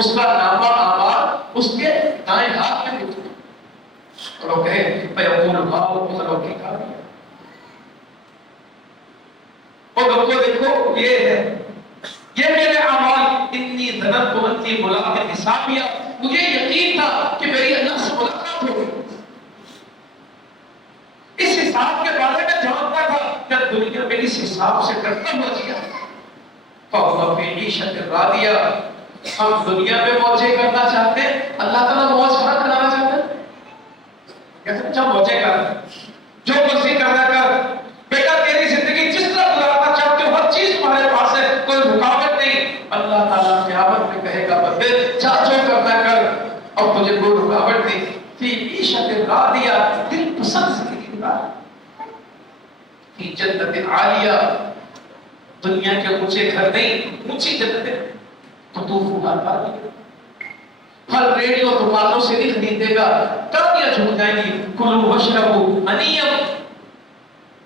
اس کا نامہ اعمال اس کے دائیں ہاتھ میں لکھا ہے. اور وہ کہے فیقول بھاؤ خلو کی کافی. اور لوگوں دیکھو یہ ہے، یہ میرے اعمال اتنی ظننت انتی ملاق حسابیہ، مجھے یقین تھا کہ میری اللہ سے ملاقات ہوگی. اس حساب کے بارے میں جانتا تھا کہ دنیا میں اس حساب سے کرتا ہوا جیا. فَهُوَ فِي عِيشَةٍ رَاضِيَةٍ. ہم دنیا میں موجے کرنا چاہتے ہیں، اللہ تعالیٰ موج کہاں کرانا چاہتا ہے؟ کہتے ہیں جب موجے کر، جو مرضی کرنا کر، بیٹا تیری زندگی جس طرح گزارنا چاہتے ہو ہر چیز تمہارے پاس ہے، کوئی رکاوٹ نہیں. اللہ تعالیٰ قیامت میں کہے گا بندے جا جو کرنا کر، اور تجھے کوئی رکاوٹ نہیں. فی عیشۃ راضیہ، دل پسند زندگی گزار. فی جنت عالیہ، دنیا کے اونچے گھر نہیں، اونچی جنتیں. قطوفها دانیہ، ہر ریڑھیوں دکانوں سے نہیں خریدے گا، تانیاں جھک جائیں گی. کلوا واشربوا ہنیئا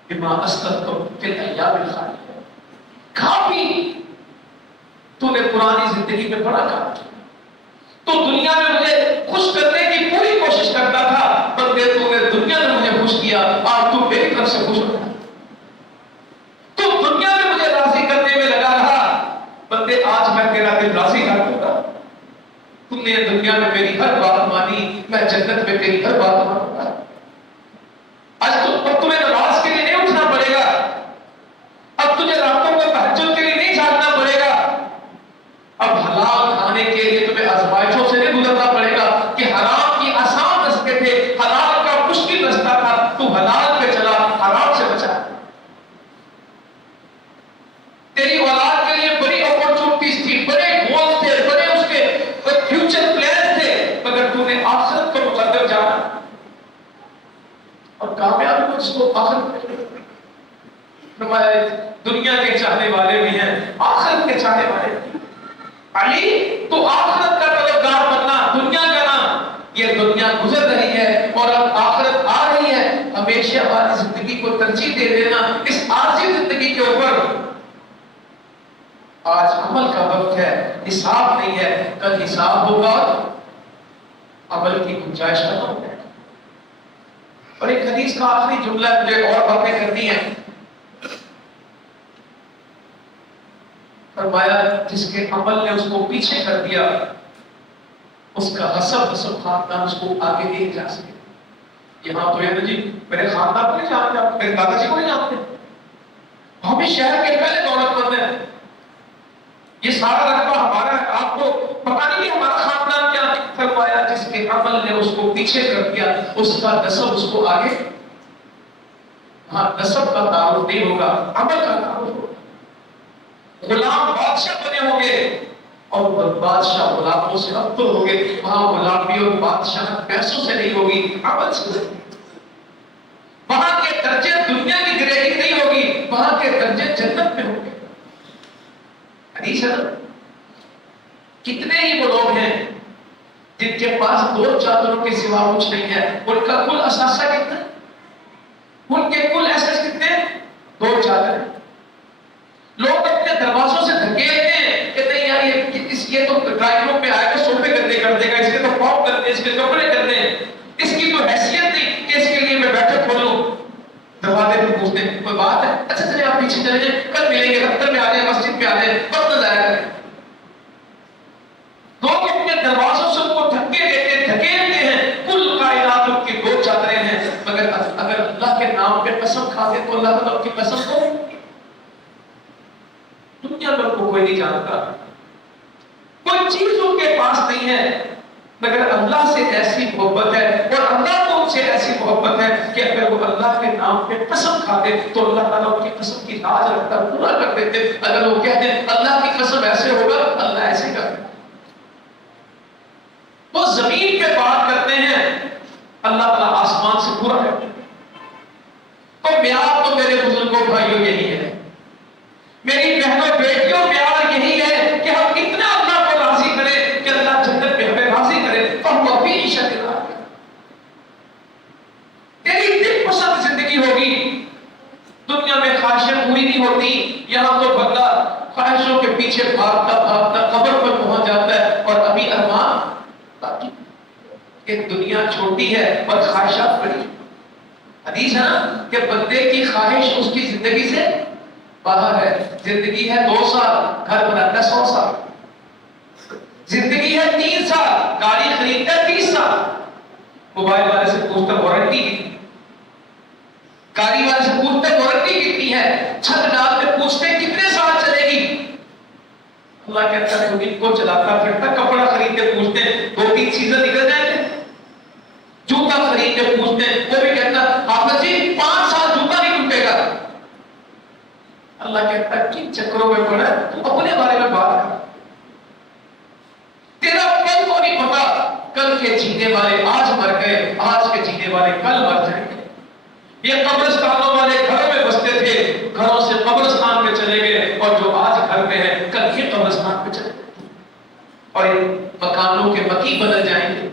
بما اسلفتم فی الایام الخالیہ. کھا پی، تو نے پرانی زندگی میں بڑا کام کیا، تو دنیا میں مجھے خوش کرنے کی پوری کوشش کرتا تھا، بندے تو نے دنیا میں مجھے خوش کیا، آج تو میری طرف سے خوش ہو. تو دنیا میں مجھے راضی کرنے میں لگا رہا، بندے آج میں تیرا دل راضی کر دوں گا. تم نے دنیا میں میری ہر بات مانی، میں جنت میں تیری ہر بات مانوں گا. آج تمہیں نماز کے لیے نہیں اٹھنا پڑے گا، اب تجھے راتوں کو تہجد کے لیے نہیں جاگنا پڑے گا، اب حلال کھانے کے لیے تمہیں آزمائشوں سے نہیں گزرنا پڑے گا کہ حرام کی آسان راستے تھے، حلال کا مشکل راستہ تھا، تو حلال پہ چلا، حرام سے بچا. تیری اولاد کے لیے بڑی اپورچونٹیز تھی، بڑے گولز تھے، بڑے اس کے فیوچر پلانز تھے، مگر تو نے آخرت کو مقدم جانا اور کامیابی کو جس کو آخرت میں. ہمارے دنیا کے چاہنے والے بھی ہیں، آخرت کے چاہنے والے بھی. علی تو آخرت کا طلبگار بننا، دنیا کا نام. یہ دنیا گزر رہی ہے اور اب آخرت آ رہی ہے، ہمیشہ والی زندگی کو ترجیح دے دینا اس عارضی زندگی کے اوپر. آج عمل کا وقت ہے، حساب نہیں ہے، کل حساب ہوگا، عمل کی گنجائش ختم ہو جائے. اور ایک حدیث کا آخری جملہ مجھے اور باتیں کرنی ہے. فرمایا جس کے عمل نے اس کو پیچھے کر دیا، اس کا حسب خاندان اس کو آگے نہیں جا سکے. یہاں تو یہ جی میرے خاندان کو نہیں جانتے، میرے دادا جی کو نہیں جانتے، ہم اس شہر کے پہلے دولت مند ہیں، یہ سارا رقبہ ہمارا ہے، آپ کو پتا نہیں کہ ہمارا خاندان کیا. فرمایا جس کے عمل نے اس کو پیچھے کر دیا، اس کا نسب اس کو آگے. ہاں نسب کا تعارف نہیں ہوگا، عمل کا تعارف ہوگا. غلام بادشاہ بنے ہوں گے اور بادشاہ غلاموں سے افضل ہوں گے. وہاں غلامی اور بادشاہ پیسوں سے نہیں ہوگی، عمل سے ہوگی. وہاں کے درجے دنیا کی گریڈنگ نہیں ہوگی، وہاں کے درجے جنت میں ہوں گے. حدیث ہے نا، کتنے ہی وہ لوگ ہیں جن کے پاس 2 چادروں کے سوا کچھ نہیں ہے، ان کا کل اثاثہ کتنا ہے؟ ان کے کل ایسے کتنے؟ 2 چادر. لوگ اپنے دروازوں سے دھکیلتے ہیں کہ نہیں یار یہ تو ڈرائنگ روم میں آئے گا، صوفے گندے کر دے گا، اس کے تو پاؤں کر دے، اس کے کپڑے کر دیں، اس کی تو حیثیت نہیں کہ اس کے لیے میں بیٹھک کھولوں. دروازے پہ پوچھتے ہیں کوئی بات ہے؟ اچھا چلے آپ پیچھے چلے جائیں، کل ملیں گے، دفتر میں آ جائیں، مسجد میں آ جائیں، وقت نہ ضائع کریں. لوگ اپنے دروازوں سے ان کو دھکے دیتے دھکیلتے ہیں. کل کائنات ان کی 2 چادریں ہیں، مگر اگر اللہ کے نام پہ قسم کھاتے تو اللہ تعالیٰ کی قسم کو دنیا میں کو کوئی نہیں جانتا، کوئی چیز ان کے پاس نہیں ہے، مگر اللہ سے ایسی محبت ہے اور اللہ کو ان سے ایسی محبت ہے کہ اگر وہ اللہ کے نام پہ قسم کھاتے تو اللہ تعالیٰ ان کی قسم کی لاج رکھتا، پورا کر دیتے. اگر وہ کہتے ہیں اللہ کی قسم ایسے ہوگا، اللہ ایسے کر دیتا. وہ زمین پہ بات کرتے ہیں، اللہ تعالیٰ آسمان سے پورا کرتے ہیں. تو پیار تو میرے بزرگوں بھائیوں یہی ہے، میری بہنوں بیٹیوں پیار یہی ہے کہ ہم اتنا اللہ کو راضی کریں کہ اللہ جنت میں ہمیں راضی کرے. فَهُوَ فِي عِيشَةٍ رَاضِيَةٍ. تیری دل پسند زندگی ہوگی. دنیا میں خواہشیں پوری نہیں ہوتی، یہاں تو بندہ خواہشوں کے پیچھے بھاگتا بھاگتا قبر پر پہنچ جاتا ہے اور ابھی کہ دنیا چھوٹی ہے اور خواہشات بڑی. حدیث ہے نا کہ بندے کی خواہش اس کی زندگی سے باہر ہے. زندگی ہے 2 سال، گھر بناتا ہے 100 سال. زندگی ہے 3 سال، گاڑی خریدتا ہے 30 سال. موبائل والے سے پوچھتا وارنٹی کتنی، گاڑی والے سے پوچھتے وارنٹی کتنی ہے، چھت ڈالتے پوچھتے کتنے سال چلے گی. اللہ کہتا ہے ان کو چلاتا پھرتا. کپڑا خریدتے پوچھتے 2-3 سیزن نکل جائیں گے. جوتا خریدتے پوچھتے وہ بھی کہتا حافظ جی 5 سال جوتا نہیں ٹوٹے گا. اللہ کہتا ہے کن چکروں میں پڑا ہے، تو اپنے بارے میں بات کر. تیرا کل کو نہیں پتا. کل کے جینے والے آج مر گئے، آج کے جینے والے کل مر جائیں گے. یہ قبرستانوں والے گھروں میں بستے تھے، گھروں سے قبرستان پہ چلے گئے، اور جو آج گھر میں ہے کل یہ قبرستان پہ چلے گئے، اور ان مکانوں کے مکی بدل جائیں گے.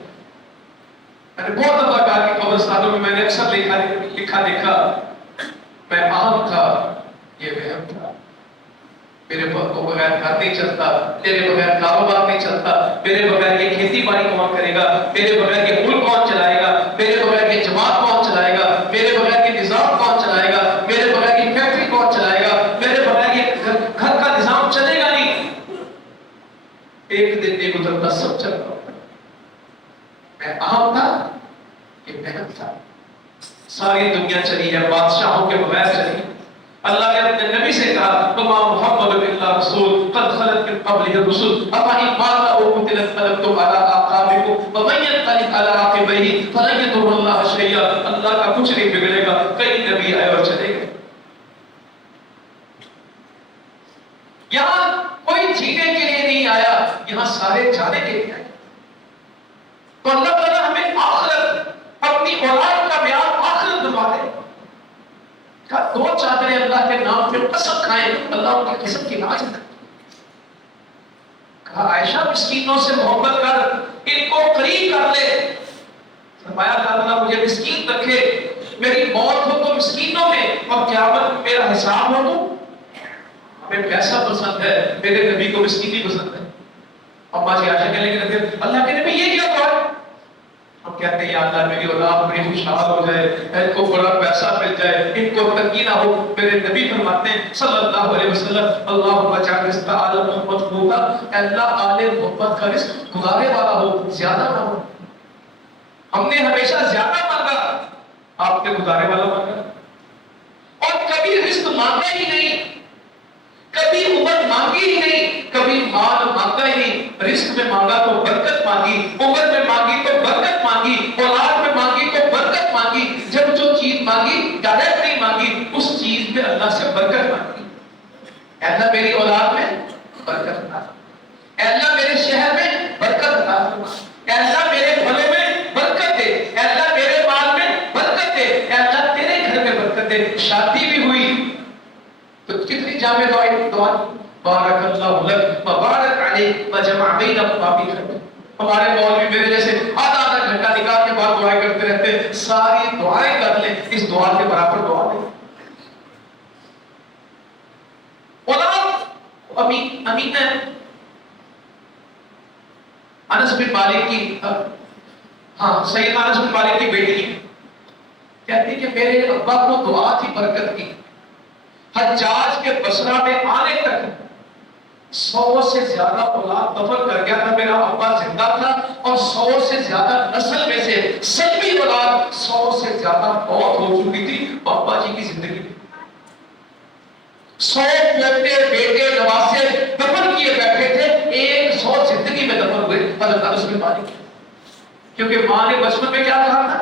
میں نے بہت دفعہ کہا کہ قبرستانوں میں میں نے اکثر لکھا دیکھا میں عام تھا، یہ وہم تھا. میرے بغیر گھر نہیں چلتا، میرے بغیر کاروبار نہیں چلتا، میرے بغیر یہ کھیتی باڑی کون کرے گا، میرے بغیر یہ ملک کون چلائے گا، میرے بغیر یہ جماعت کون چلائے گا، میرے بغیر یہ نظام کون چلائے گا، میرے بغیر یہ فیکٹری کون چلائے گا، میرے بغیر یہ گھر کا نظام چلے گا نہیں. ایک دن نہیں گزرتا سب چل رہا. میں اہم تھا، یہ محنت تھا. ساری دنیا چلی ہے بادشاہوں کے بغیر چلی. اللہ نے اپنے نبی سے کہا وما محمد الا رسول قد خلت من قبله الرسل افان مات او قتل انقلبتم على اعقابكم ومن ينقلب على عقبيه فلن يضر الله شيئا. اللہ کا کچھ نہیں بگڑے گا. کئی نبی آئے اور چلے گئے. یہاں کوئی جینے کے لیے نہیں آیا، یہاں سارے جانے کے لیے آئے. تو اللہ تعالیٰ ہمیں آخرت، اپنی اولاد کا بیان آخرت دلوا دے. 2 چادریں اللہ کے نام پہ قسم کھائیں، اللہ ان کی قسم کی لاج نہ. کہا عائشہ مسکینوں سے محبت کر، ان کو قریب کر لے. فرمایا اللہ مجھے مسکین رکھے، میری موت ہو تو مسکینوں میں اور قیامت میں میرا حساب ہو تو. ہمیں پیسہ پسند ہے، میرے نبی کو مسکینی پسند ہے. ابا جی عائشہ کہنے لگے اللہ کے نبی یہ کیا کہا؟ ہم کہتے ہیں یا اللہ میری اولاد بڑی خوشحال ہو جائے، ان کو بڑا پیسہ مل جائے، ان کو تنگی نہ ہو. میرے نبی فرماتے ہیں صلی اللہ علیہ وسلم اللہم اجعل رزق آل محمد قوتا، اللہ آل محمد کا رزق گزارے والا ہو، زیادہ نہ ہو. ہم نے ہمیشہ زیادہ مانگا، آپ نے گزارے والا مانگا. اور کبھی رزق مانگا ہی نہیں، کبھی عمر مانگی ہی نہیں، کبھی مال مانگا ہی نہیں. رزق میں مانگا تو برکت مانگی، عمر میں مانگی تو برکت مانگی، اولاد میں مانگی تو برکت مانگی. جب جو چیز مانگی ڈائریکٹ نہیں مانگی، اس چیز میں اللہ سے برکت مانگی. اے اللہ میری اولاد میں برکت عطا فرما، اے اللہ میرے شہر میں برکت عطا فرما، اے اللہ میرے گھروں میں برکت دے، اے اللہ میرے مال میں برکت دے، اے اللہ تیرے گھر میں برکت دے. شادی بھی ہوئی تو کتنی جامع دعا بارک اللہ لک وبارک علیک وجمع بینکما فی خیر. ہمارے مولوی میرے جیسے آدھا گھنٹہ نکال کے بعد دعائیں کرتے رہتے ہیں. ساری دعائیں کر لیں، اس دعا کے برابر دعا نہیں. اولاد امین ہے. انس بن مالک کی سیدنا انس بن مالک کی بیٹی کہتی کہ میرے ابا کو دعا تھی برکت کی. حجاج کے بصرہ میں آنے تک 100 سے زیادہ اولاد دفن کر گیا تھا. میرا ابا زندہ تھا اور 100 سے زیادہ نسل میں سے سبھی اولاد 100 سے زیادہ موت ہو چکی تھی ابا جی کی زندگی میں. 100 پوتے بیٹے نواسے دفن کیے بیٹھے تھے، 100 زندگی میں دفن ہوئے حضرت انس بن مالک. کیونکہ ماں نے بچپن میں کیا کہا تھا؟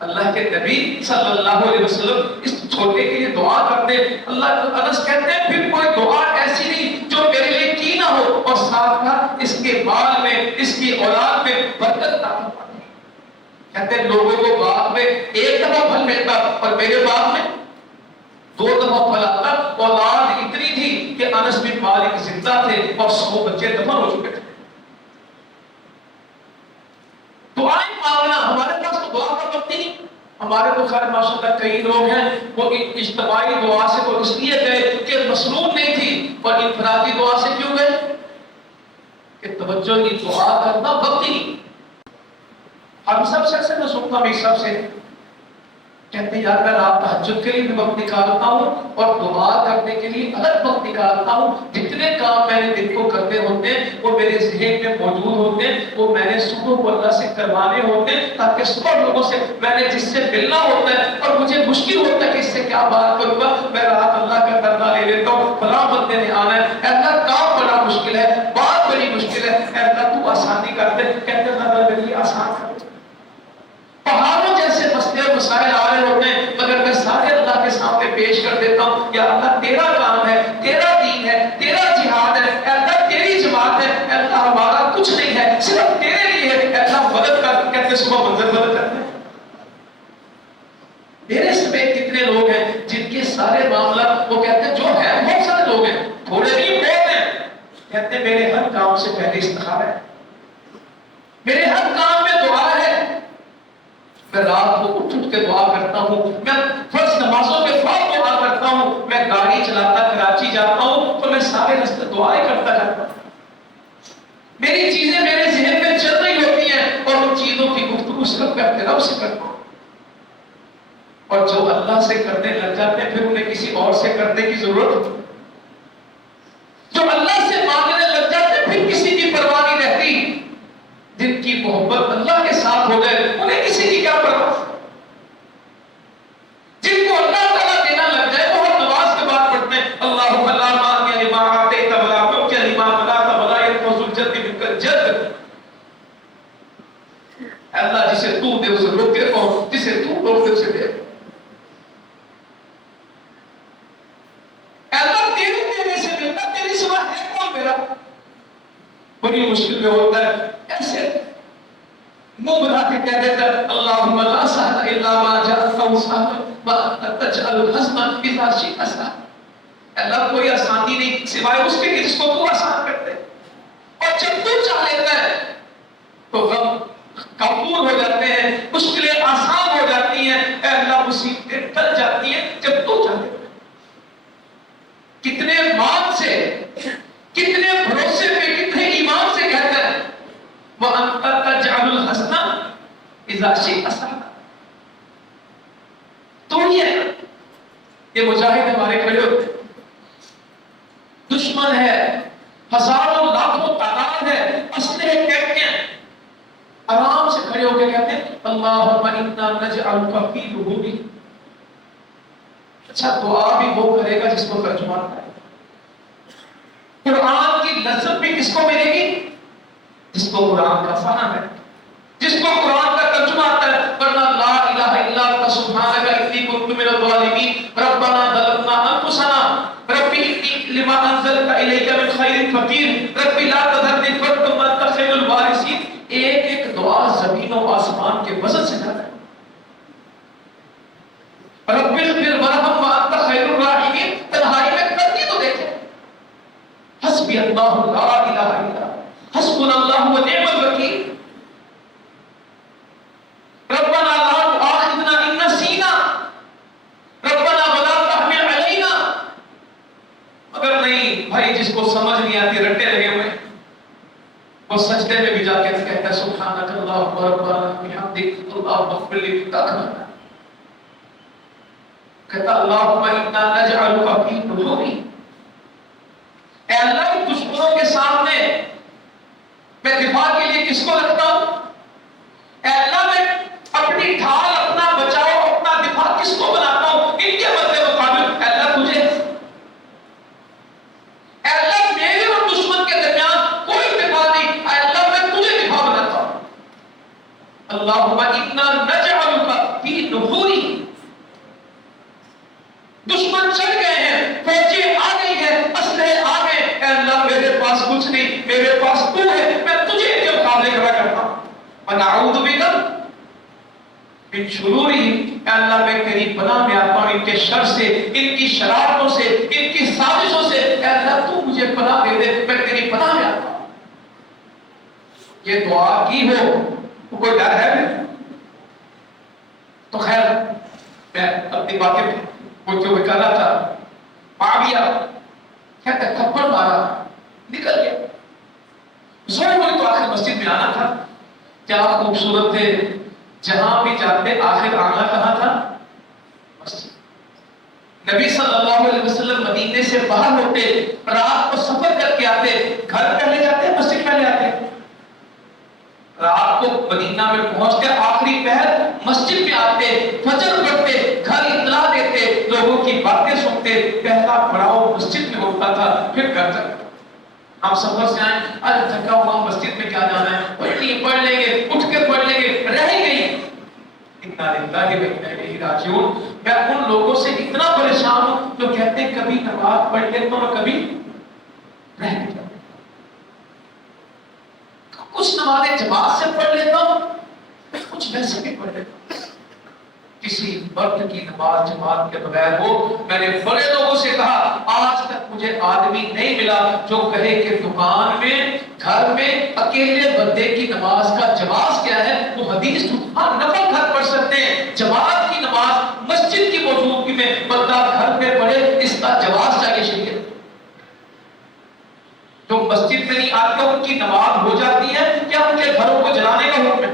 اللہ کے نبی صلی اللہ علیہ وسلم اس چھوٹے کے لیے دعا کرتے. اللہ انس کہتے ہیں پھر کوئی دعا ایسی نہیں جو میرے لیے کی نہ ہو، اور ساتھ کا اس کے مال میں، اس کی اولاد میں برکت عطا فرما. کہتے ہیں لوگوں کو باغ میں 1 دفعہ پھل ملتا اور میرے باغ میں 2 دفعہ پھل آتا. اولاد اتنی تھی کہ انس بن مالک زندہ تھے اور 100 بچے دفن ہو چکے تھے. دعائیں مانگنا، ہمارے پاس تو دعا کا وقت نہیں. ہمارے تو خیر ماشاءاللہ کئی لوگ ہیں وہ اجتماعی دعا سے تو اس لیے گئے کہ مصروف نہیں تھی، اور انفرادی دعا سے کیوں گئے کہ توجہ کی دعا کرنا وقت ہی نہیں. ہم سب سے میں سنتا ہوں ایک سب سے کہتے ہیں یار میں رات تہجد کے لیے بھی وقت نکالتا ہوں اور دعا کرنے کے لیے الگ وقت نکالتا ہوں. جتنے کام میں نے دن کو کرنے ہوتے ہیں وہ میرے ذہن میں موجود ہوتے ہیں, وہ میں نے صبح کو اللہ سے کروانے ہوتے ہیں تاکہ صبح لوگوں سے میں نے جس سے ملنا ہوتا ہے اور مجھے مشکل ہوتا ہے کہ اس سے کیا بات کروں گا, میں رات اللہ کا درنا لے لیتا ہوں. فلاں بندے نے آنا ہے, اے اللہ کام بڑا مشکل ہے, بات بڑی مشکل ہے, اے اللہ تو آسانی کر دے. کہتے ہیں اللہ میرے لیے آسان کر دے. پہاڑوں جیسے مسئلے اور مسائل آ رہے ہوتے ہیں مگر میں سارے اللہ کے سامنے پیش کر دیتا ہوں, یا اللہ تیرا کام ہے, تیرا دین ہے, تیرا جہاد ہے, اے اللہ تیری جماعت ہے, اے اللہ ہمارا کچھ نہیں ہے صرف تیرے لیے ہے, اے اللہ مدد کر. کہتے صبح منظر مدد کرتے ہیں. میرے سمیت کتنے لوگ ہیں جن کے سارے معاملات وہ کہتے ہیں جو ہے بہت سارے لوگ ہیں تھوڑے نہیں بہت ہیں, کہتے ہیں میرے ہر کام سے پہلے استخارہ ہے, میرے ہر کام میں دعا ہے. میں رات کو اٹھ کے دعا کرتا ہوں, میں فرض نمازوں کے فوراً دعا کرتا ہوں, میں گاڑی چلاتا کراچی جاتا ہوں تو میں سارے راستے دعائیں کرتا جاتا ہوں. میری چیزیں میرے ذہن میں چل رہی ہوتی ہیں اور ان چیزوں کی گفتگو صرف میں اپنے رب سے کرتا ہوں. اور جو اللہ سے کرنے لگ جاتے ہیں پھر انہیں کسی اور سے کرنے کی ضرورت, جو اللہ سے مانگنے لگ جاتے ہیں پھر کسی کی پرواہ نہیں رہتی. جن کی محبت اللہ کے ساتھ ہو جائے انہیں کسی کی کیا پرواہ. جن کو اللہ تعالیٰ دینا لگ جائے وہ ہر نماز کے بعد پڑھتے ہیں اللہم لا مانع لما اعطیت ولا معطی لما منعت ولا ينفع ذو الجد منک الجد. اللہ جسے تو دے اسے روکے اور جسے تو روک دے اسے دے. اللہ تیرے دینے سے ملتا, تیری سوا ہے کون میرا. بڑی مشکل میں ہوتا ہے ایسے منہ بنا کے کہہ دیتا ہے اللہم لا سہل الا ما جعلته سہلا وانت تجعل الحزن اذا شئت سہلا. اللہ کوئی آسانی نہیں سوائے اس کے جس کو تو آسان کرتے, اور جب تو چاہ لیتا ہے تو غم کفور ہو جاتے ہیں, مشکلیں آسان ہو جاتی ہیں, اے اللہ مصیبتیں ٹل جاتی ہیں جب تو چاہ لیتا ہے. کتنے مان سے, کتنے بھروسے پہ, کتنے ایمان سے کہتا ہے وَأَنْتَ تَجْعَلُ الْحَزْنَ إِذَا شِئْتَ سَهْلًا. تو یہ مجاہد ہمارے کھڑے ہوتے, دشمن ہے ہزاروں لاکھوں تعداد ہے, اسلحے ٹینک ہیں, آرام سے کھڑے ہو کے کہتے ہیں اللہم انا نجعلک فی نحورہم. اچھا دعا بھی وہ کرے گا جس کو ترجمہ آتا ہے. قرآن کی لذت بھی کس کو ملے گی, جس کو قرآن کا فہم ہے, جس کو قرآن کا ترجمہ آتا ہے. ورنہ لا الہ الا انت سبحانک انی کنت من الظالمین ربنا ظلمنا انفسنا رب انی لما انزلت الیک من خیر فقیر رب لا تذرنی فردا وانت خیر الوارثین. ایک ایک دعا زمین و آسمان کے وزن سے زیادہ ہے. رب اغفر ورحم وانت خیر الراحمین تنہائی میں کرتی تو دیکھیں حسبی اللہ لا الہ الا حسبنا اللہ ونعم الوکیل. ربنا لا تؤاخذنا ان نسینا ربنا ولا تحمل علینا. اگر نہیں بھائی جس کو سمجھ نہیں آتی رٹے لگے ہوئے وہ سجدے میں بھی جا کے کہتا ہے سبحانک اللہم ربنا بحمدک اللہم اغفر لی. کہتا اللہم انا نجعلک فی نحورہم. اے اللہ دشمنوں کے سامنے میں دفاع کے لیے کس کو رکھتا ہوں, اے اللہ میں اپنی ڈھال, اپنا بچاؤ, اپنا دفاع کس کو بناتا ہوں, ان کے بدلے مقابل اے اللہ تجھے. اے اللہ میرے اور دشمن کے درمیان کوئی دفاع نہیں, اے اللہ میں تجھے دفاع بناتا ہوں. اللہم انا نجعلک فی نحورہم. دشمن چڑھ گئے ہیں, فوجیں آ گئی ہیں, اسلحے آ گئے, اے اللہ میرے پاس کچھ نہیں, میرے پاس تو ہے, میں تجھے ان کے مقابلے کھڑا کرتا ہوں. ونعوذ بک من شرورہم. اے اللہ میں تیری پناہ میں آتا ہوں ان کے شر سے, ان کی شرارتوں سے, ان کی سازشوں سے. اے اللہ تو مجھے پناہ دے دے, میں تیری پناہ میں آتا ہوں. یہ دعا کی ہو تو کوئی ڈر ہے تو خیر میں اپنی باتیں بولتے ہوئے کر رہا تھا. معاویہ کہتا ہے تھپڑ مارا نکل گیا. زور ہوئی تو آخر مسجد میں آنا تھا. کیا خوبصورت تھے، جہاں بھی جاتے آخر آنا کہاں تھا؟ مسجد۔ نبی صلی اللہ علیہ وسلم مدینے سے باہر ہوتے، رات کو سفر کر کے آتے، گھر پہلے جاتے مسجد پہلے آتے؟ رات کو مدینہ میں پہنچتے آخری پہر مسجد میں آتے، فجر پڑھتے، گھر اطلاع دیتے، لوگوں کی باتیں سنتے، پہلا پڑاؤ مسجد میں ہوتا تھا، پھر گھر تک۔ ہم سفر سے آئیں، ارے تھکا ہوا مسجد میں کیا جانا ہے، پڑھ لیں گے، اٹھ کے پڑھ لیں گے، رہ گئی۔ انا للہ و انا الیہ راجعون۔ میں ان لوگوں سے اتنا پریشان ہوں جو کہتے ہیں کبھی نماز پڑھ لیتا ہوں اور کبھی رہ جاتا ہوں، کچھ نمازیں جماعت سے پڑھ لیتا ہوں، کچھ ویسے بھی پڑھ لیتا ہوں۔ کسی مرد کی نماز جماعت کے بغیر ہو، میں نے بڑے لوگوں سے کہا آج تک مجھے آدمی نہیں ملا جو کہے کہ دکان میں، گھر میں اکیلے بندے کی نماز کا جواز کیا ہے، وہ حدیث ہاں نفل گھر پڑھ سکتے ہیں، جماعت کی نماز مسجد کی موجودگی میں بندہ گھر میں پڑھے، اس کا جواز چاہیے شریعت۔ جو مسجد میں نہیں آتے ان کی نماز ہو جاتی ہے، کیا ان کے گھروں کو جلانے کا حکم ہے؟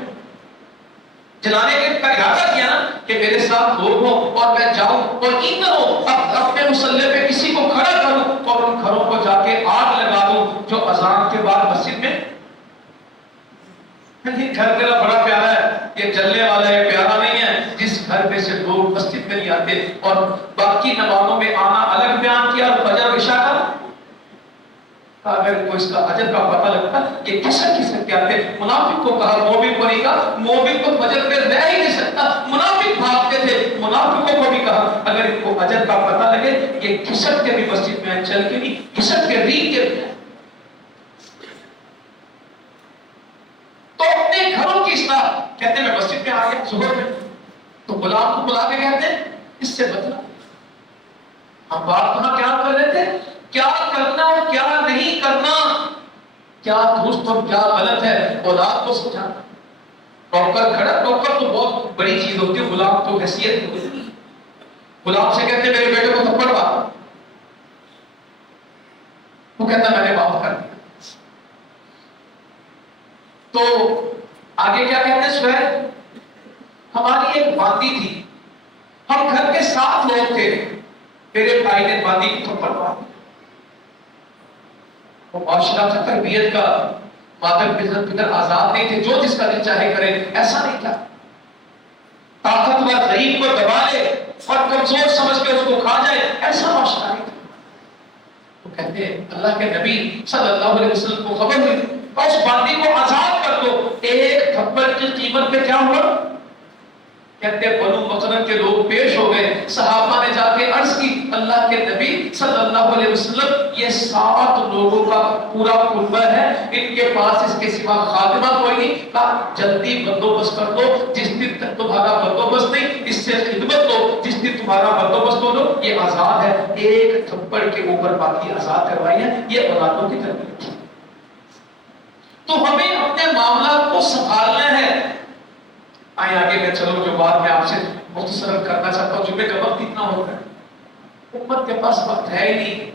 جلانے کا ارادہ کیا نا کہ میرے ساتھ لوگ ہوں اور میں جاؤں اور ایندھن ہو، اب اپنے مصلی پہ کسی کو کھڑا کروں اور ان گھروں کو جا کے آگ لگا دوں جو اذان کے بعد مسجد میں۔ یہ گھر میرا بڑا پیارا ہے، یہ جلنے والا ہے، پیارا نہیں ہے، جس گھر میں سے لوگ مسجد میں نہیں آتے اور باقی نمازوں میں آنا الگ بیان کیا، اور فجر عشاء کا اگر کوئی اس کا اجر کا پتہ لگتا کہ کسر کیا تھے، منافق کو کہا مومن بنے گا، مومن کو فجر میں رہ ہی نہیں سکتا، منافق بھاگتے تھے، منافقوں کو بھی کہا اگر ان کو اجر کا پتہ لگے یہ کسر کے بھی مسجد میں چل کے بھی کسر کے ریگ کے بھی۔ تو اپنے گھروں کی اصلاح کہتے ہیں میں مسجد میں آ گیا ظہر میں، تو غلام کو بلا کے کہتے ہیں اس سے بچنا۔ ہم بات کہاں کیا کر رہے تھے، کیا کرنا اور کیا نہیں کرنا، کیا درست اور کیا غلط ہے، اولاد کو سمجھانا۔ ٹوکر کھڑا، ٹوکر تو بہت بڑی چیز ہوتی ہے، غلام تو حیثیت ہوتی ہے۔ غلام سے کہتے میرے بیٹے کو تھپڑ مار، وہ کہتا میں نے معاف کر دیا۔ تو آگے کیا کہتے ہیں سہیل، ہماری ایک باندی تھی، ہم گھر کے 7 لوگ تھے، میرے بھائی نے باندی کو تھپڑ مار، وہ معاشرہ کا تربیت کا مادر پتر آزاد نہیں تھے، جو جس کا دل چاہے کرے، ایسا نہیں تھا۔ طاقتور ضعیف کو دبا لے اور کمزور سمجھ کے اس کو کھا جائے، ایسا معاشرہ نہیں تھا۔ وہ کہتے ہیں اللہ کے نبی صلی اللہ علیہ وسلم کو خبر ہوئی، اس باندی کو آزاد کر دو۔ ایک تھپڑ کی قیمت پہ کیا ہوا؟ کہتے ہیں بنو مخزوم کے لوگ پیش ہو گئے، صحابہ نے جا کے عرض کی اللہ کے نبی صلی اللہ علیہ وسلم یہ 7 لوگوں کا پورا کنبہ ہے، ان کے پاس اس کے سوا خادمہ کوئی نہیں، کہا جلدی بندوبست کر دو، جس دن تک تمہارا بندوبست نہیں اس سے خدمت دو، جس دن تمہارا بندوبست ہو دو، یہ آزاد ہے۔ ایک تھپڑ کے اوپر باقی آزاد کروائی ہے، یہ اولادوں کی تربیت ہے۔ تو ہمیں اپنے معاملات کو سنبھالنا ہے۔ آئیں آگے میں چلو جو بات میں آپ سے مختصر کرنا چاہتا ہوں، جمعے کا وقت اتنا ہوتا ہے، امت کے پاس وقت ہے ہی نہیں۔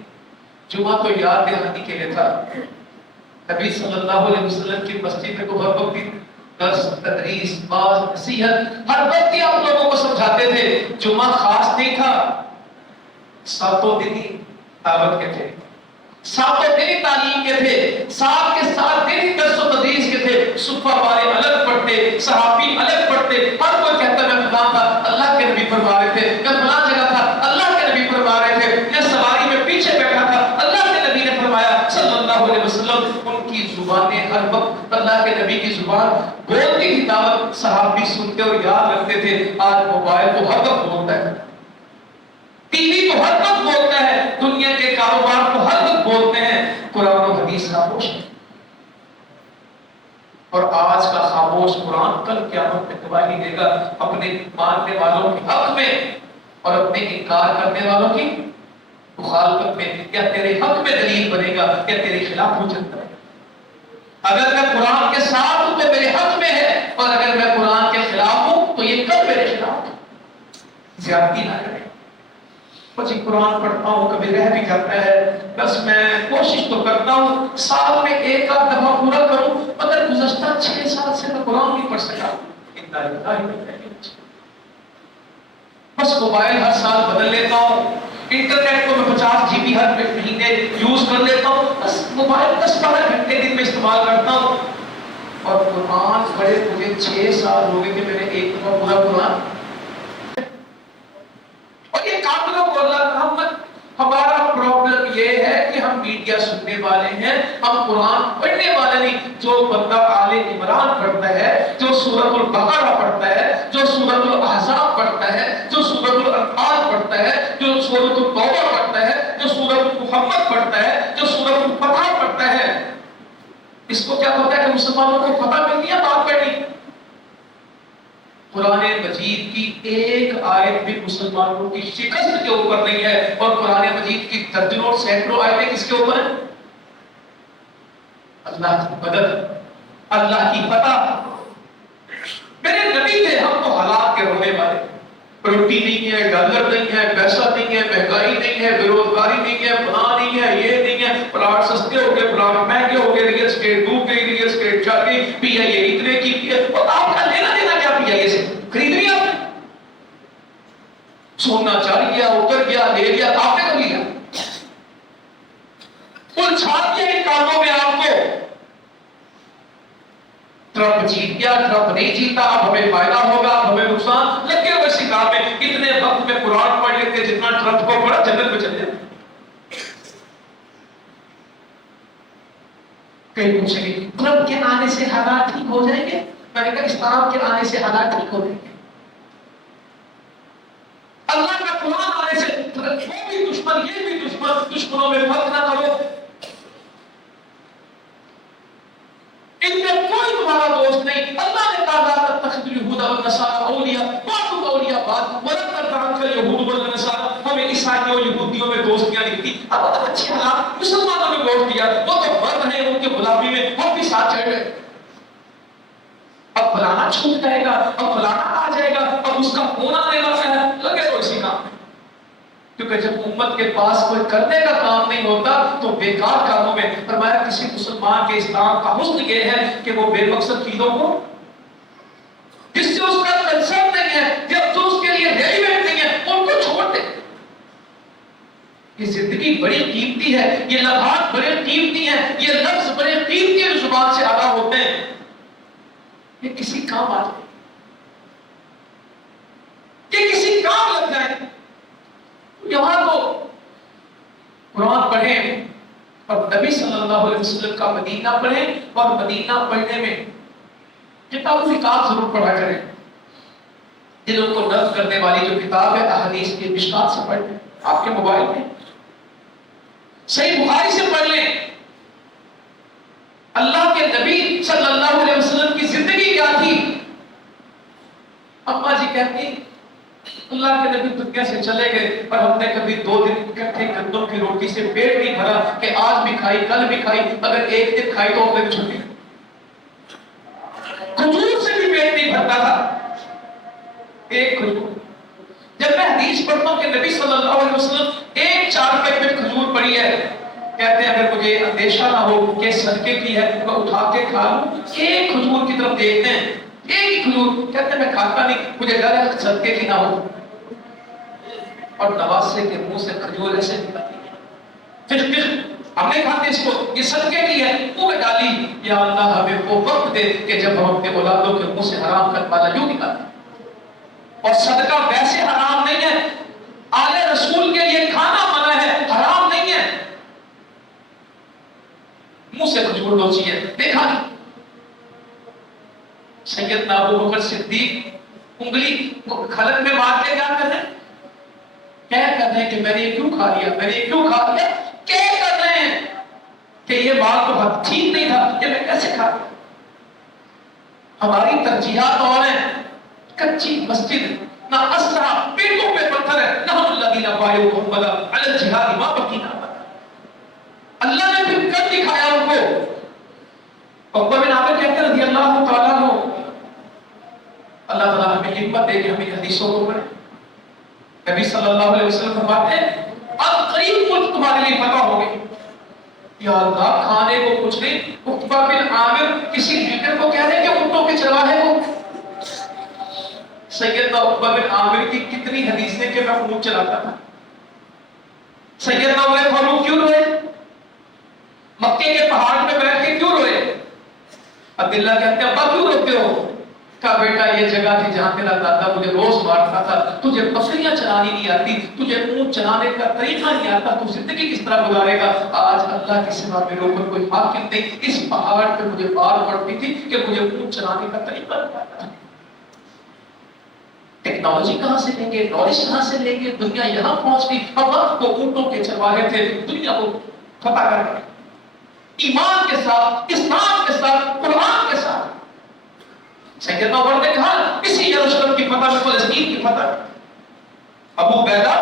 جمعہ تو یاد دہانی کے لیے تھا، نبی صلی اللہ علیہ وسلم کی مسجد میں تو ہر وقت درس، تدریس، باز، نصیحت، ہر وقت آپ لوگوں کو سمجھاتے تھے۔ جمعہ خاص نہیں تھا، 7 دن ہی دعوت کے تھے، 7 دن ہی تعلیم کے تھے، 7 کے 7 دن ہی درس و تدریس کے تھے۔ صفحہ والے الگ پڑھتے، صحابی الگ پڑھتے، ہر کوئی کہتا میں فلاں تھا، اللہ کے نبی فرما رہے تھے، میں فلاں جگہ تھا، اللہ کے نبی فرما رہے تھے، میں سواری میں پیچھے بیٹھا تھا، اللہ کے نبی نے فرمایا صلی اللہ علیہ وسلم۔ ان کی زبانیں ہر وقت اللہ کے نبی کی زبان بولتی تھی، دعوت صحابی سنتے اور یاد رکھتے تھے۔ آج موبائل تو ہر وقت بولتا ہے، ٹی وی تو ہر وقت بولتا ہے، دنیا کے کاروبار تو ہر وقت بولتے ہیں، قرآن و حدیث خاموش ہے۔ اور آج کا خاموش قرآن کل قیامت میں گواہی دے گا اپنے ماننے والوں کے حق میں اور اپنے انکار کرنے والوں کی مخالفت میں۔ یا تیرے حق میں دلیل بنے گا یا تیرے خلاف حجت کرے گا۔ اگر میں قرآن کے ساتھ ہوں تو میرے حق میں ہے، اور اگر میں قرآن کے خلاف ہوں تو یہ کل میرے خلاف ہے۔ زیادتی نہ کرے۔ مجھے قرآن پڑھتا ہوں، کبھی رہ بھی جاتا ہے، بس میں کوشش تو کرتا ہوں سال میں 1 آدھ دفعہ پورا کروں، مگر گزشتہ 6 سال سے میں قرآن کی پڑھ سکا. بس موبائل ہر سال بدل لیتا ہوں, انٹرنیٹ کو میں 50 جی بی ہر مہینے یوز کر لیتا ہوں, بس موبائل 10-12 گھنٹے دن میں استعمال کرتا ہوں. اور قرآن پڑھے مجھے 6 سال ہو گئے کہ میں نے ایک دفعہ پورا قرآن. اور یہ کافروں کو اللہ کا ہمارا پرابلم یہ ہے کہ ہم میڈیا سننے والے ہیں, ہم قرآن پڑھنے والے نہیں. جو بندہ آل عمران پڑھتا ہے, جو سورۃ البقرہ پڑھتا ہے, جو سورۃ الاحزاب پڑھتا ہے, جو سورۃ الانفال پڑھتا ہے, جو سورۃ التوبہ پڑھتا ہے, جو سورۃ محمد پڑھتا ہے, جو سورۃ الفتح پڑھتا ہے, اس کو کیا پتا ہے کہ مسلمانوں کو فتح ملتی ہے بات پڑھنی. قرآن مجید کی ایک آیت بھی مسلمانوں کی شکست کے اوپر نہیں ہے, اور قرآن مجید کی درجنوں اور سینکڑوں آیتیں کس کے اوپر ہیں؟ اللہ کی مدد, اللہ کی فتح. میرے نبی تھے, ہم تو حالات کے رونے والے. روٹی نہیں ہے, ڈالر نہیں ہے, پیسہ نہیں ہے, مہنگائی نہیں ہے, بے روزگاری نہیں ہے, فلاں نہیں ہے, یہ نہیں ہے, پلاٹ سستے ہو گئے, پلاٹ مہنگے ہو گئے, ریل اسٹیٹ ڈوب گئی, ریل اسٹیٹ چل گئی, پی آئی اے اتنے کی پی آئی. اور آپ کا لینا دینا کیا پی آئی اے سے؟ خرید لیا آپ نے, سونا چڑھ گیا, اتر گیا, لے لیا, آپ نے کر لیا, الجھا دیا ان کاموں میں آپ کو. ٹرمپ جیت گیا, ٹرمپ نہیں جیتا, اب ہمیں فائدہ ہوگا, اب ہمیں نقصان. لگے ہوئے شکار میں. اتنے وقت میں قرآن پڑھ لیتے جتنا ٹرمپ کو پڑھا, جنت میں چل جاتے. کئی پوچھیں گے ٹرمپ کے آنے سے حالات ٹھیک ہو جائیں گے؟ میں نے کہا اسلام کے آنے سے حالات ٹھیک ہو جائیں گے. اللہ کا قرآن آنے سے وہ بھی دشمن, یہ بھی دشمن, دشمنوں میں فرق نہ کرو. ان میں کوئی تمہارا دوست نہیں. اللہ نے کہا لا تتخذوا اليهود والنصارى اولیاء بعضهم اولیاء بعض ولن ترضى عنك اليهود والنصارى. ہمیں عیسائیوں اور یہودیوں میں دوستیاں نہیں تھی. اب اچھے حالات مسلمانوں نے دوست دیا, وہ تو مرد ہیں, ان کے غلامی میں ہم بھی ساتھ چڑھ گئے. اب فلانا چھوٹ جائے گا, اب فلانا آ جائے گا, اب اس کا فون آنے والا ہے, لگے تو اسی کام. کیونکہ جب امت کے پاس کوئی کرنے کا کام نہیں ہوتا تو بیکار کاموں میں. فرمایا کسی مسلمان کے اسلام کا حسن یہ ہے کہ وہ بے مقصد چیزوں کو, جس سے اس کا کنسرن نہیں ہے, جب جو اس کے لیے ریلیونٹ نہیں ہے, ان کو چھوڑ دے. یہ زندگی بڑی قیمتی ہے, یہ لمحات بڑے قیمتی ہیں, یہ لفظ بڑے قیمتی ہیں جو زبان سے ادا ہوتے ہیں. یہ کسی کام آ جائے, یہ کسی کام لگ جائے. یہاں تو قرآن پڑھیں اور نبی صلی اللہ علیہ وسلم کا مدینہ پڑھیں, اور مدینہ پڑھنے میں کتاب فقہ ضرور پڑھا کریں. دلوں کو نرم کرنے والی جو کتاب ہے احادیث کی مشکات سے پڑھ لیں, آپ کے موبائل میں صحیح بخاری سے پڑھ لیں. اللہ کے نبی صلی اللہ علیہ وسلم کی زندگی کیا تھی. اما جی کہتی اللہ کے نبی دنیا سے چلے گئے اور ہم نے کبھی 2 دن اکٹھے گندم کی روٹی سے پیٹ نہیں بھرا کہ آج بھی کھائی کل بھی کھائی, اگر ایک دن کھائی تو اگلے دن چھٹی. کھجور سے بھی پیٹ نہیں بھرتا تھا, ایک کھجور. جب میں حدیث پڑھتا ہوں کہ نبی صلی اللہ علیہ وسلم ایک 4 روپے میں کھجور پڑی ہے, کہتے ہیں اگر مجھے اندیشہ نہ ہو کہ صدقے کی ہے میں اٹھا کے کھا لوں. ایک کھجور کی طرف دیکھتے ہیں, ایک کھجور, کہتے ہیں میں کھاتا نہیں, مجھے ڈر ہے صدقے کی نہ ہو. اور نواسے کے منہ سے کھجور ایسے نکلتی ہے, پھر ہم نے کہا اس کو یہ صدقے کی ہے, منہ میں ڈالی. یا اللہ ہمیں وہ وقت دے کہ جب ہم اپنے اولادوں کے منہ سے حرام کا مالا یوں نکالتے. اور صدقہ ویسے حرام نہیں ہے, آل رسول کے لیے کھانا منع ہے, حرام نہیں ہے. منہ سے کھجور نوچی ہے, دیکھا نہیں. سیدنا ابو بکر صدیق انگلی خلق میں مار کے کیا کر رہے ہیں, کہہ کر رہے ہیں کہ میں نے یہ کیوں کھا لیا, میں نے یہ کیوں کھا لیا. کہہ کر رہے ہیں کہ یہ بات تو بہت ٹھیک نہیں تھا, یہ میں کیسے کھا لیا. ہماری ترجیحات اور ہیں, کچی مسجد, نہ اسرا پیٹوں پہ پتھر ہے, نہ الذین بایعوہم ولا علی الجہاد ما بقینا. اللہ نے پھر کر دکھایا ان کو. عقبہ بن عامر کہتے ہیں رضی اللہ تعالیٰ عنہ, اللہ تعالیٰ ہمیں ہمت دے کہ ہم ان حدیثوں کو پڑھیں. نبی صلی اللہ علیہ وسلم فرماتے ہیں اب قریب ملک تمہارے لیے فتح ہو گئی. یا اللہ, کھانے کو کچھ نہیں. عقبہ بن عامر کسی لیڈر کو کہہ رہے کہ اونٹوں کے چرواہے کو سیدنا عقبہ بن عامر کی کتنی حدیثیں کہ میں اونٹ چلاتا تھا. سیدنا عمر فاروق کیوں روئے؟ مکے کے پہاڑ پہ بیٹھ کے کیوں روئے؟ عبداللہ کہتے ہیں ابا کیوں روتے ہو؟ کہا بیٹا یہ جگہ تھی جہاں تیرا دادا مجھے روز مارتا تھا. تجھے بکریاں چلانی نہیں آتی, تجھے اونٹ چلانے کا طریقہ نہیں آتا, تو زندگی کس طرح گزارے گا؟ آج اللہ کے سوا میرے اوپر کوئی حاکم نہیں. اس پہاڑ پہ مجھے بار پڑتی تھی کہ مجھے اونٹ چلانے کا طریقہ نہیں آتا. ٹیکنالوجی کہاں سے لیں گے, نالج کہاں سے لیں گے؟ دنیا یہاں پہنچ گئی. ہم وقت کو اونٹوں کے چرواہے تھے, دنیا کو فتح کر گئے ایمان کے ساتھ, اسلام کے ساتھ, قرآن کے ساتھ. سیدنا عمر نے کہا اسی یروشلم کی فتح میں فلسطین کی فتح. ابو عبیدہ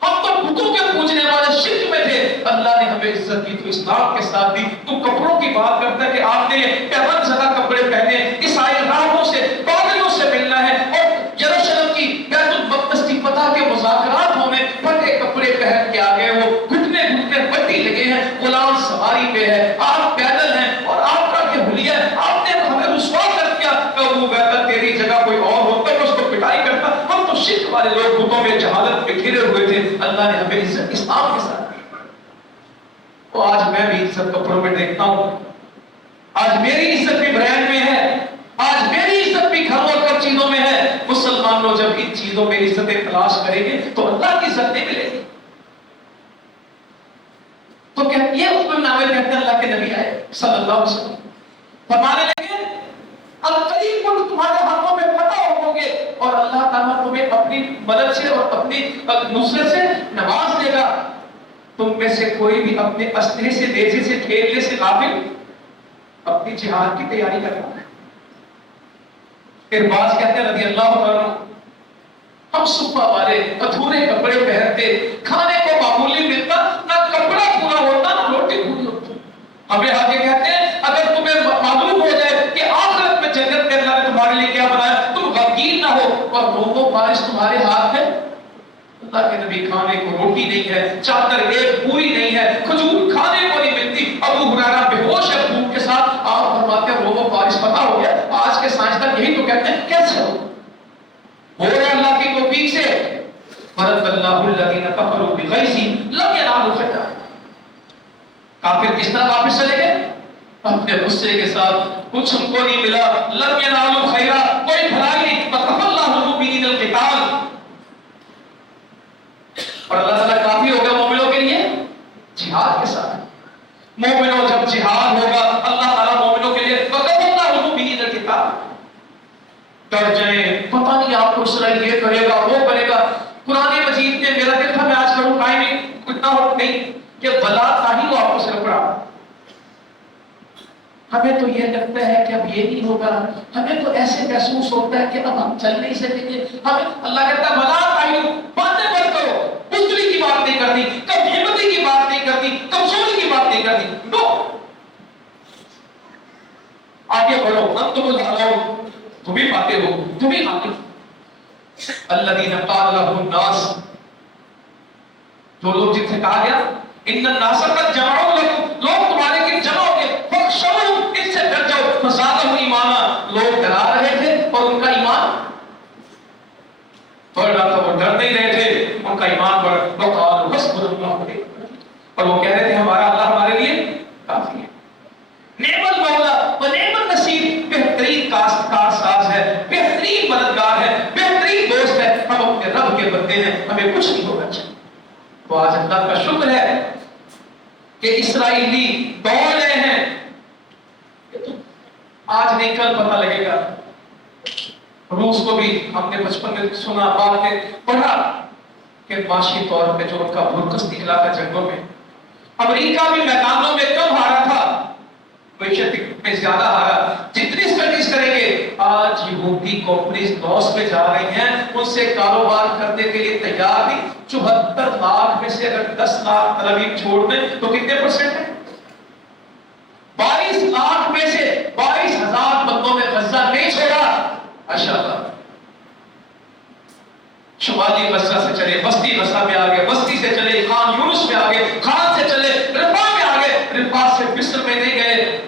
ہم تو بتوں کے پوجنے والے شرک میں تھے, اللہ نے ہمیں عزت دی تو اسلام کے ساتھ دی. تو کپڑوں کی بات کرتا ہے کہ آپ نے پیون زدہ کپڑے پہنے, عیسائی راہبوں سے پادریوں سے ملنا ہے, اور یروشلم کی بیت المقدس کی فتح کے مذاکرات ہونے, پھٹے کپڑے پہن کے آ گئے, وہ گھٹنے گھٹنے پٹی لگے ہیں, غلام سواری پہ ہے, آپ پیدل ہیں, اور آپ کا یہ حلیہ ہے, آپ نے ہمیں رسوا کر دیا. کہ ابو عبیدہ تیری جگہ کوئی اور ہوتا تو اس کو پٹائی کرتا. ہم تو شرک والے لوگ بتوں میں جہالت میں گھرے ہوئے تھے, اللہ نے ہمیں عزت اسلام کے ساتھ دی. تو آج میں بھی عزت کپڑوں میں دیکھتا ہوں, آج میری عزت بھی برانڈ میں ہے, آج میری عزت بھی گھروں اور چیزوں میں ہے. مسلمان لوگ جب ان چیزوں میں عزتیں تلاش کریں گے تو اللہ کی عزت نہیں ملے گی. تو یہ حکم نامے کہتے ہیں اللہ کے نبی آئے صلی اللہ علیہ وسلم, فرمانے لگے القریب ملک تمہارے ہاتھوں میں فتح ہوں گے, اور اللہ تعالیٰ تمہیں اپنی مدد سے اور اپنی نصرت سے نواز دے گا. تم میں سے کوئی بھی اپنے اسلحے سے, نیزے سے, کھیلنے سے غافل اپنی جہاد کی تیاری کر رہا ہے. ارباز کہتے ہیں رضی اللہ عنہ, ہم صفہ والے ادھورے کپڑے پہنتے, کھانے کو معمولی ملتا, نہ کپڑا پورا ہوتا نہ روٹی پوری ہوتی. ہمیں آگے کہتے ہیں اگر تمہیں معلوم ہو جائے کہ آخرت میں جنت میں اللہ نے تمہارے لیے کیا بنایا, تم غمگین نہ ہو, اور روزو بارش تمہارے ہاتھ میں. اللہ کے نبی کھانے کو روٹی نہیں ہے, چادر ایک پوری نہیں ہے, کھجور کھانے کو نہیں ملتی. ابو ہریرہ بے ہوش ہے بھوک کے ساتھ, آپ فرماتے ہیں روزو بارش پتہ ہو گیا. آج کے سائنسدان یہی تو کہتے ہیں کیسے ہو رہا ہے اللہ کی توفیق سے. فرد اللہ الذین کفروا بغیظہم لم ینالوا خیرا. کافر کس طرح واپس چلے گئے؟ اپنے غصے کے ساتھ, کچھ ہم کو نہیں ملا, لم ینالوا خیرا, کوئی بھلائی نہیں. فکفى اللہ المؤمنین القتال, اور اللہ تعالیٰ کافی ہوگا مومنوں کے لیے جہاد کے ساتھ. مومنوں جب جہاد ہوگا اللہ تعالیٰ مومنوں کے لیے فکفى اللہ المؤمنین القتال. ڈر جائیں, پتہ نہیں آپ کو اسرائیل یہ کرے گا وہ کرے گا. قرآن مجید میں میرا دل تھا میں آج کروں, ٹائم اتنا وقت نہیں کہ بلا تاہی وہ آپ کو صرف پڑھا. ہمیں تو یہ لگتا ہے کہ اب یہ نہیں ہوگا, ہمیں تو ایسے محسوس ہوتا ہے کہ اب ہم چل نہیں سکیں گے. ہمیں اللہ کہتا ہے بلا تاہی, باتیں مت کرو, بزدلی کی بات نہیں کرنی, کم ہمتی کی بات نہیں کرنی, کمزوری کی بات نہیں کرنی. نو, آگے بڑھو, انتم الاعلون, تم ہی پاتے ہو, تم ہی آگے. الذین قال لهم الناس, جو لوگ جن سے کہا گیا ان الناس قد جمعوا لكم, لوگ تمہارے لیے جمع ہو گئے, فاخشوهم, ان سے ڈر جاؤ. فزادهم ایمانا, لوگ ڈرا رہے تھے اور ان کا ایمان بڑھ رہا تھا, وہ ڈر نہیں رہے تھے, ان کا ایمان بڑھ. وقالوا حسبنا الله, اور وہ کہہ رہے تھے ہمارا اللہ ہمارے لیے کافی ہے. نعم المولا و نعم النصیر, بہترین کار ساز ہے, بہترین مددگار ہے, بہترین دوست ہے. ہم اپنے رب کے بندے ہیں, ہمیں کچھ نہیں ہوگا. تو آج اللہ کا شکر ہے کہ اسرائیلی دوڑ رہے ہیں, آج نہیں کل پتہ لگے گا. روس کو بھی ہم نے بچپن میں سنا, بعد میں پڑھا کہ معاشی طور پہ جو ان کا مرکز نکلا تھا جنگوں میں. امریکہ بھی میدانوں میں کم ہارا تھا, معیشت میں زیادہ ہارا. جتنی اسٹڈیز کریں گے, آج یہودی کمپنیز لاس میں جا رہی ہیں, ان سے کاروبار کرنے کے لیے تیار نہیں. 74 لاکھ میں سے اگر 10 لاکھ تل ابیب چھوڑ دیں تو کتنے پرسنٹ ہے؟ 22 لاکھ میں سے 22,000 بندوں نے غزہ نہیں چھوڑا. ماشاءاللہ, شمالی غزہ سے چلے بستی غزہ میں آگے, بستی سے چلے خان یونس میں آگے, خان سے چلے رفح میں آگے, رفح سے مصر میں نہیں گئے.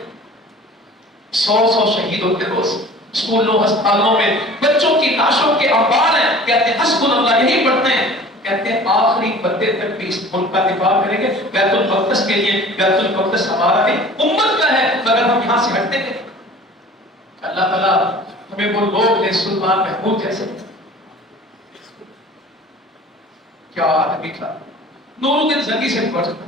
100 شہید ہوتے روز. اسکولوں ہسپتالوں میں بچوں کی لاشوں کے انبار ہیں، کہتے ہیں حسبنا اللہ، یہی پڑھتے ہیں، کہتے ہیں آخری بندے تک بھی اس ملک کا دفاع کریں گے، بیت المقدس کے لیے۔ بیت المقدس ہمارا نہیں، امت کا ہے، مگر ہم یہاں سے ہٹتے ہیں۔ اللہ تعالیٰ ہمیں وہ لوگ دے سلطان محمود جیسے، کیا آدمی تھا، نور الدین زنگی سے پڑھ سکتا،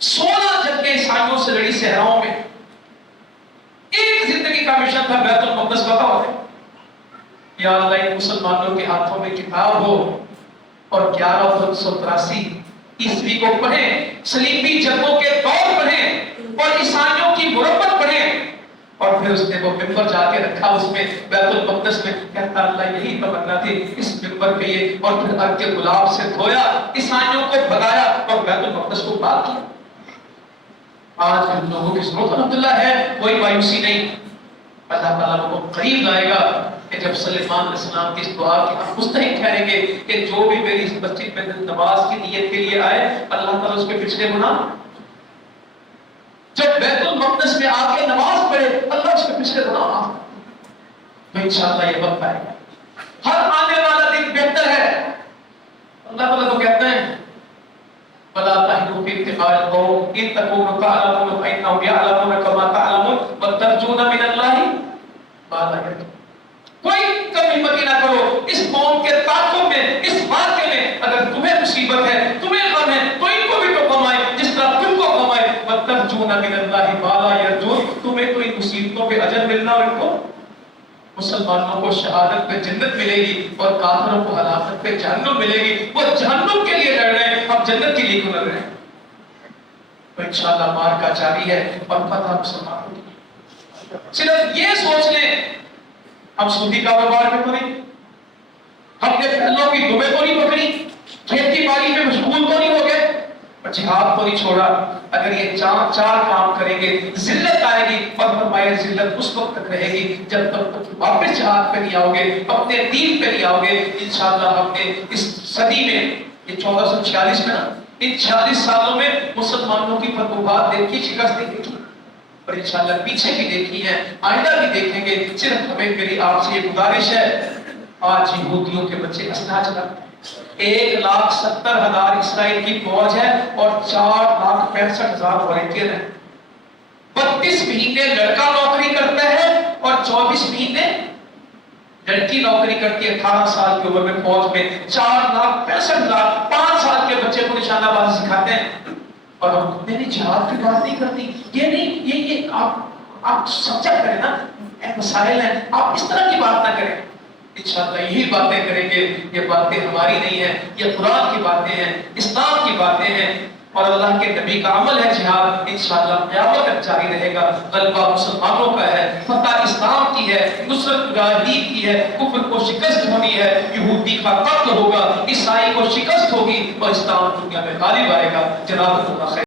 16 جنگیں عیسائیوں سے لڑی صحراؤں میں، ایک زندگی کا مشن تھا بیت المقدس کا ہے۔ یا اللہ ان مسلمانوں کے ہاتھوں میں کتاب ہو اور 1183 عیسوی کو پڑھیں، صلیبی جنگوں کے دور پڑھیں اور عیسائیوں کی مربت پڑھیں، اور پھر اس نے وہ ممبر جا کے رکھا اس میں بیت المقدس میں، کہتا اللہ یہی تمنا تھی اس ممبر پہ یہ، اور پھر عرق کے گلاب سے دھویا، عیسائیوں کو بھگایا اور بیت المقدس کو پاک کیا۔ آج ہم لوگوں کی ضرورت الحمدللہ ہے، کوئی مایوسی نہیں، اللہ تعالیٰ کو قریب لائے گا کہ جب سلیمان علیہ السلام کی اس دعا کی ہم مستحق ٹھہریں گے کہ جو بھی میری اس مسجد میں نماز کی نیت کے لیے آئے، اللہ تعالیٰ اس کے پچھلے گناہ، جب بیت المقدس میں آ کے نماز پڑھے اللہ اس کے پچھلے گناہ معاف، تو انشاءاللہ یہ وقت آئے گا، ہر آنے والا دن بہتر ہے۔ اللہ تعالیٰ تو کہتے ہیں وَلَا تَهِنُوا فِي ابْتِغَاءِ الْقَوْمِ إِن تَكُونُوا تَعْلَمُونَ فَإِنَّهُمْ يَعْلَمُونَ كَمَا تَعْلَمُونَ وَتَرْجُونَ مِنَ اللَّهِ مَا لَا يَرْجُونَ۔ کوئی کمی متی نہ کرو اس قوم کے تعاقب میں، اس واقعے میں، اگر تمہیں مصیبت ہے، تمہیں غم ہے، تو ان کو بھی تو غم آئے جس طرح تم کو غم آئے۔ وَتَرْجُونَ مِنَ اللَّهِ مَا لَا يَرْجُونَ، تمہیں تو ان مصیبتوں پہ اجر ملنا اور ان کو، مسلمانوں کو شہادت پہ جنت ملے گی اور کافروں کو ہلاکت پہ جہنم ملے گی۔ وہ جہنم کے لیے لڑ رہے ہیں، ہم جنت کے لیے کیوں لڑ رہے ہیں؟ تو انشاءاللہ مارکا جاری ہے اور فتح مسلمانوں کی۔ صرف یہ سوچ لیں ہم سودی کاروبار میں تو نہیں، ہم نے پھلوں کی دمیں تو نہیں پکڑی، کھیتی باڑی میں مشغول تو نہیں ہو گئے، اور جہاد تو نہیں چھوڑا۔ اگر یہ چار کام کریں گے ذلت آئے گی، اور فرمایا ذلت اس وقت تک رہے گی جب تک واپس جہاد پہ نہیں آؤ گے، اپنے دین پہ نہیں آؤ گے۔ انشاءاللہ ہم نے اس صدی میں، یہ 1446 میں نا، ان 46 سالوں میں مسلمانوں کی فتوحات دیکھی، شکست نہیں دیکھی، اور انشاءاللہ پیچھے بھی دیکھی ہے، آئندہ بھی دیکھیں گے۔ صرف ہمیں میری آپ سے یہ گزارش ہے، آج یہودیوں کے بچے اسلحہ چلاتے ہیں، 1,70,000 اسرائیل کی فوج ہے اور 4,65,000 والنٹیئر ہیں، 32 مہینے لڑکا نوکری کرتا ہے اور 24 مہینے لڑکی نوکری کرتی ہے، 18 سال کی عمر میں فوج میں 4,65,000 5 سال کے بچے کو نشانہ بازی سکھاتے ہیں، اور ہم میری جہاد کی بات نہیں کرتی، یہ نہیں، یہ آپ سمجھا کریں نا، مسائل ہیں، آپ اس طرح کی بات نہ کریں۔ انشاءاللہ یہی باتیں کریں گے، یہ باتیں ہماری نہیں ہیں، یہ قرآن کی باتیں ہیں، اسلام کی باتیں ہیں، اور اللہ کے نبی کا عمل ہے جہاد۔ انشاءاللہ قیامت تک جاری رہے گا، غلبہ مسلمانوں کا ہے، فتح اسلام کی ہے، نصرت مجاہدین کی ہے، کفر کو شکست ہونی ہے، یہودی کا قتل ہوگا، عیسائی کو شکست ہوگی، اور اسلام دنیا میں غالب آئے گا۔ جناب اللہ خیر۔